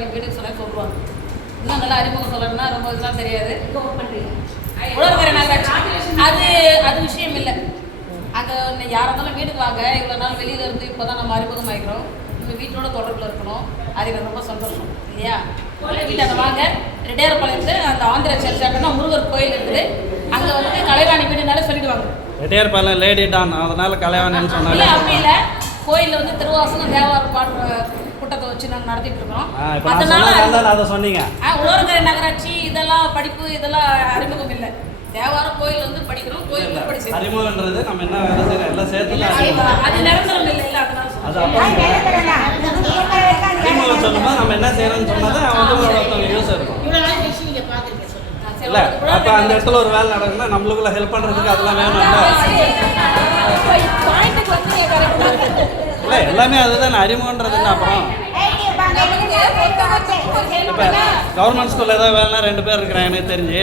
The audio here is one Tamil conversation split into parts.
வீட்டுக்கு சொல்ல சொல்லுவாங்க. இன்னும் நல்லா அறிமுகம் சொல்லணும்னா ரொம்ப இதெல்லாம் தெரியாது. உலகக்கரை நகராட்சி அது விஷயம் இல்லை. அங்கே யாராக இருந்தாலும் வீட்டுக்கு வாங்க. இவ்வளோ நாள் வெளியில் இருந்து இப்போ தான் நம்ம அறிமுகமாகிக்கிறோம். நம்ம வீட்டோட தொடர்பில் இருக்கணும். அது எனக்கு ரொம்ப சந்தோஷம் இல்லையா? வீட்டாக வாங்க. ரெட்டியார்பாளையத்து அந்த ஆந்திர சர்ச்சாட்டனா முருகர் கோயில் இருக்குது. அங்கே வந்து கலைவாணி வீடுனால சொல்லிடுவாங்க. ரெட்டியார்பாளையம் லேடி டான், அதனால கலைவாணின்னு சொன்னாலே அப்படி இல்லை. கோயிலில் வந்து திருவாசகம் தேவாரம் பாடுற கூட்டத்தை வச்சு நாங்கள் நடத்திட்டு இருக்கோம். அதனால அதை சொன்னீங்க. உலகக்கரை நகராட்சி இதெல்லாம் படிப்பு இதெல்லாம் அறிமுகம் இல்லை. தேவாரம் கோயில் வந்து படிக்கிறோம். கோயில் படிச்சு அறிமுகன்றது நம்ம என்ன வேலை செய்யறோம் எல்லாம் சேர்த்து அது நிரந்தரம் இல்லை. அதனால அறிமுகம் சொல்லும்போது நம்ம என்ன செய்யறோம்னு சொன்னாதான் ஒருத்தவங்க யூஸ் இருக்கும். இல்லை அப்போ அந்த இடத்துல ஒரு வேலை நடக்குன்னா நம்மளுக்குள்ள ஹெல்ப் பண்ணுறதுக்கு அதெல்லாம் வேணும். இல்லை எல்லாமே அதுதான் அறிமுகன்றது. என்ன அப்புறம் இப்போ கவர்மெண்ட் ஸ்கூலில் ஏதாவது வேலைனா 2 பேர் இருக்கிறாங்க எனக்கு தெரிஞ்சு.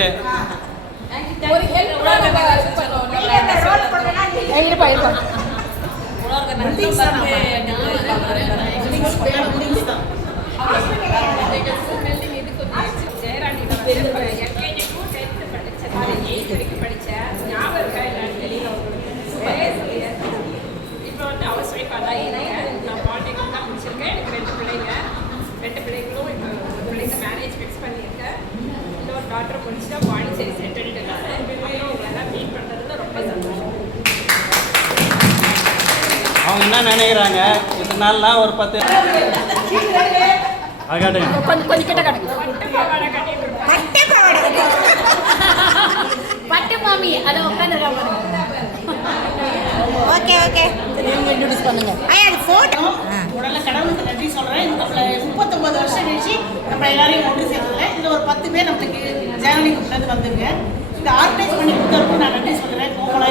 இப்போ வந்து ஹவுஸ் ஒய்ஃபாக தான் இருக்கேன். நான் பாலிடெக்னிக் தான் முடிச்சிருக்கேன். எனக்கு 2 பிள்ளைங்களும் இப்போ ஒரு பிள்ளைங்க மேரேஜ் ஃபிக்ஸ் பண்ணியிருக்கேன். இன்னொரு டாக்டர் முடிச்சுட்டா பாண்டிச்சேரி செட்டில்டு இருக்காரு. அப்புறம் உங்களெல்லாம் மீட் பண்ணுறதுல ரொம்ப சந்தோஷம். அவங்க என்ன நினைக்கிறாங்க இது நாள்லாம் ஒரு 10 காட்டுங்க கொஞ்சம் கிட்ட காட்டுங்க. பட்டு மாமி அதை உட்காந்துருக்காங்க. ஓகே ஓகே இன்ட்ரோடியூஸ் பண்ணுங்க. அது ஃபோட்டோ உடனே கடவுளுக்கு நன்றி சொல்கிறேன். நம்மளை 39 வருஷம் கழிச்சு நம்ம எல்லாரையும் ஒன்று சேர்த்துக்கிறேன். இதில் ஒரு 10 பேர் நம்மளுக்கு ஜேர்னி குப்பிலேருந்து வந்துங்க. இந்த ஆர்கனைஸ் பண்ணி கொடுத்தவருக்கும் நான் நன்றி சொல்கிறேன். Komala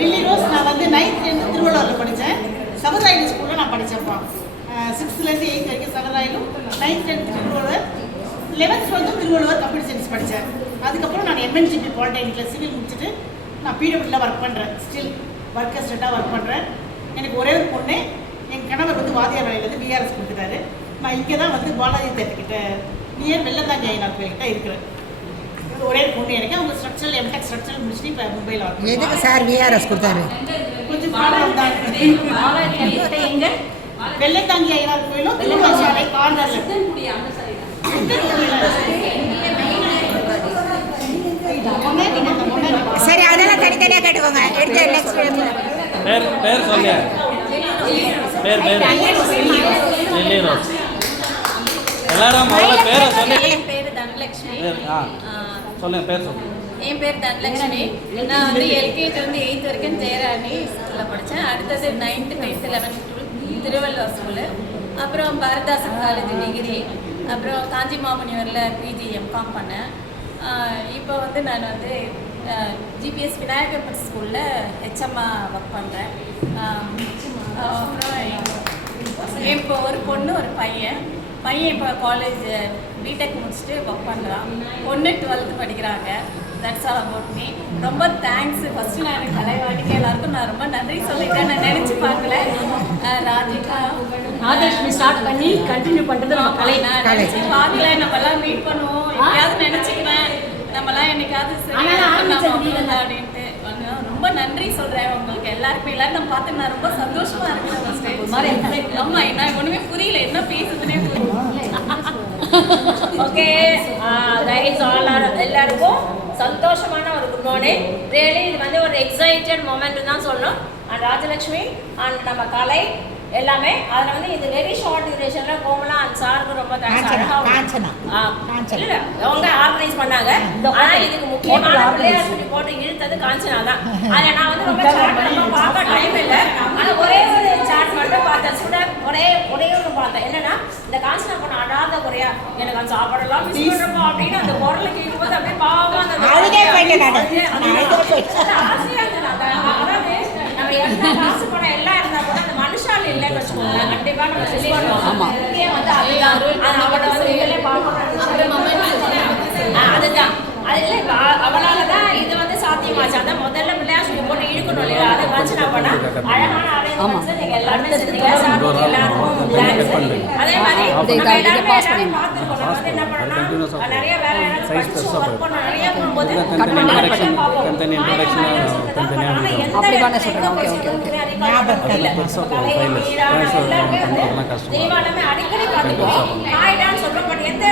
Lily Rose. நான் வந்து 9th திருவள்ளுவரில் படித்தேன். சமுதாய ஸ்கூலில் நான் படித்தேன்ப்பா. 6th-லேருந்து 8th வரைக்கும் சமுதாயிலும், 9th-10th Thiruvalluvar, 11th-12th Thiruvalluvar computer science படித்தேன். அதுக்கப்புறம் நான் MNGP பாலிடெக்னிக்கில் சிவில் முடிச்சுட்டு நான் PWல ஒர்க் பண்ணுறேன். ஸ்டில் ஒர்க் அசிஸ்டண்ட்டாக ஒர்க் பண்ணுறேன். எனக்கு ஒரே ஒரு பொண்ணு. என் கணவர் வந்து வாதியார் வேலையிலேருந்து VRS கொடுத்துட்டாரு. நான் இங்கே தான் வந்து பாலாஜி தேட்டர்கிட்ட நியர் வெள்ளந்தாங்கி ஐநாள் கோயில்கிட்ட இருக்கிறேன். ஒரே பொண்ணு எனக்கு. அவங்க ஸ்ட்ரக்சரல் MTech ஸ்ட்ரக்சரல் முடிச்சுட்டு இப்போ மும்பையில் ஒர்க். எதுக்கு சார் VRS கொடுத்தாரு? கொஞ்சம் பாடம் தான். வெள்ளந்தாங்கி ஐநாள் கோயிலும் திருவள்ளுவர் சாலை கார்னரில். சரி அதெல்லாம் தனித்தனியாக கேட்டுக்கோங்க. எடுத்து நெக்ஸ்ட் பேர் சொல்லுங்க. பேர் லில்லி ரோஸ். எல்லாரும் முதல்ல பேரை சொல்லுங்க. என் பேர் தனலட்சுமி. சொல்லுங்க பேர் சொல்லுங்க. என் பேர் தனலட்சுமி. நான் வந்து LKG-லேருந்து 8th வரைக்கும் ஜெயராணி ஸ்கூலில் படித்தேன். அடுத்தது 9th 10th 11th Thiruvalluvar school. அப்புறம் பாரதாசன் காலேஜ் டிகிரி. அப்புறம் காஞ்சி மாமுனிவரில் PG MCom பண்ணேன். இப்போ வந்து நான் வந்து GPS விநாயகர் ஸ்கூலில் HM ஒர்க் பண்ணுறேன். அப்புறம் இப்போ ஒரு பொண்ணு ஒரு பையன் இப்போ காலேஜ் BTech முடிச்சுட்டு ஒர்க் பண்ணுறான். பொண்ணு 12th படிக்கிறாங்க. That's all about me. ரொம்ப தேங்க்ஸ். ஃபஸ்ட்டு நான் எனக்கு கலைவாணிக்கு எல்லாருக்கும் நான் ரொம்ப நன்றி சொல்லிட்டேன். நான் நினச்சி பார்க்கல. ராஜிகா ஆதர்ஷ் ஸ்டார்ட் பண்ணி கண்டினியூ பண்ணுறது நம்ம கலை. நான் நினச்சி பார்க்கல. நம்மலாம் மீட் பண்ணுவோம் எப்பயாவது நினச்சிக்குவேன். நம்மலாம் என்னைக்காவது அப்படின்ட்டு ரொம்ப நன்றி சொல்கிறேன் உங்களுக்கு எல்லாருக்கும். எல்லாரும் நம்ம பார்த்து நான் ரொம்ப சந்தோஷமாக இருக்கேன். ஆமாம் நான் ஒன்றுமே புரியல என்ன பேசுதுன்னே புரியல. ஓகே கைஸ் எல்லாருக்கும் சந்தோஷமான ஒரு குட் மார்னிங். ரியலி இது வந்து ஒரு எக்ஸைட்டட் மொமெண்ட் தான் சொல்லணும். அண்ட் ராஜலக்ஷ்மி அண்ட் நம்ம கலை எல்லாமே அதில் வந்து இது வெரி ஷார்ட் டியூரேஷனில் கோமலா அண்ட் சாருக்கு ரொம்ப தேங்க்ஸ். இல்லை அவங்க ஆர்கனைஸ் பண்ணாங்க. ஆனால் இதுக்கு முக்கியமான பிள்ளையார் சொல்லி போட்டு இழுத்தது காஞ்சனா தான். அதில் நான் வந்து ரொம்ப சாட் பார்க்க டைம் இல்லை. ஆனால் ஒரே ஒரு சாட் மட்டும் பார்த்தேன். ஒரே ஒன்று பார்த்தேன். என்னன்னா இந்த காஞ்சனா பொண்ணு அடாத குறையா எனக்கு அந்த சாப்பாடெல்லாம் மிஸ் பண்ணுறோம் அப்படின்னு அந்த குரலை கேட்கும்போது அப்படியே பாவமாக அந்த ஆசையாக இருந்தது. அதாவது நம்ம என்ன காசு பணம் எல்லாம் இருந்தால் கூட அந்த மனுஷால் இல்லைன்னு வச்சுக்கோங்க. கண்டிப்பாக நம்ம மிஸ் பண்ணுவோம். வந்து அதுதான் அவளோட வந்து அதுதான் அது இல்லை அவளால் தான் இது வந்து சாத்தியமாச்சு. அதான் முதல்ல பிள்ளையார் சொல்லி போட்டு இருக்கணும் இல்லையா? அதை வச்சு நான் பண்ணா அழகான அரேஞ்ச்மெண்ட்ஸ் நீங்க எல்லாருமே செஞ்சீங்க. சாப்பிட்டு எல்லாருக்கும் டான்ஸ். அதே மாதிரி நம்ம எல்லாரும் பார்த்துருக்கோம். நம்ம வந்து என்ன பண்ணணும், நிறைய வேற ஒர்க் பண்ண நிறைய போகும்போது தனித்தனி இன்ட்ரோடக்ஷன் அப்படி பண்ண சொல்றேன். Okay okay okay. தெய்வானமே அடிக்கடி பார்த்துக்கோ. ஹாய் டான்ஸ் சொல்றோம். பட் எந்த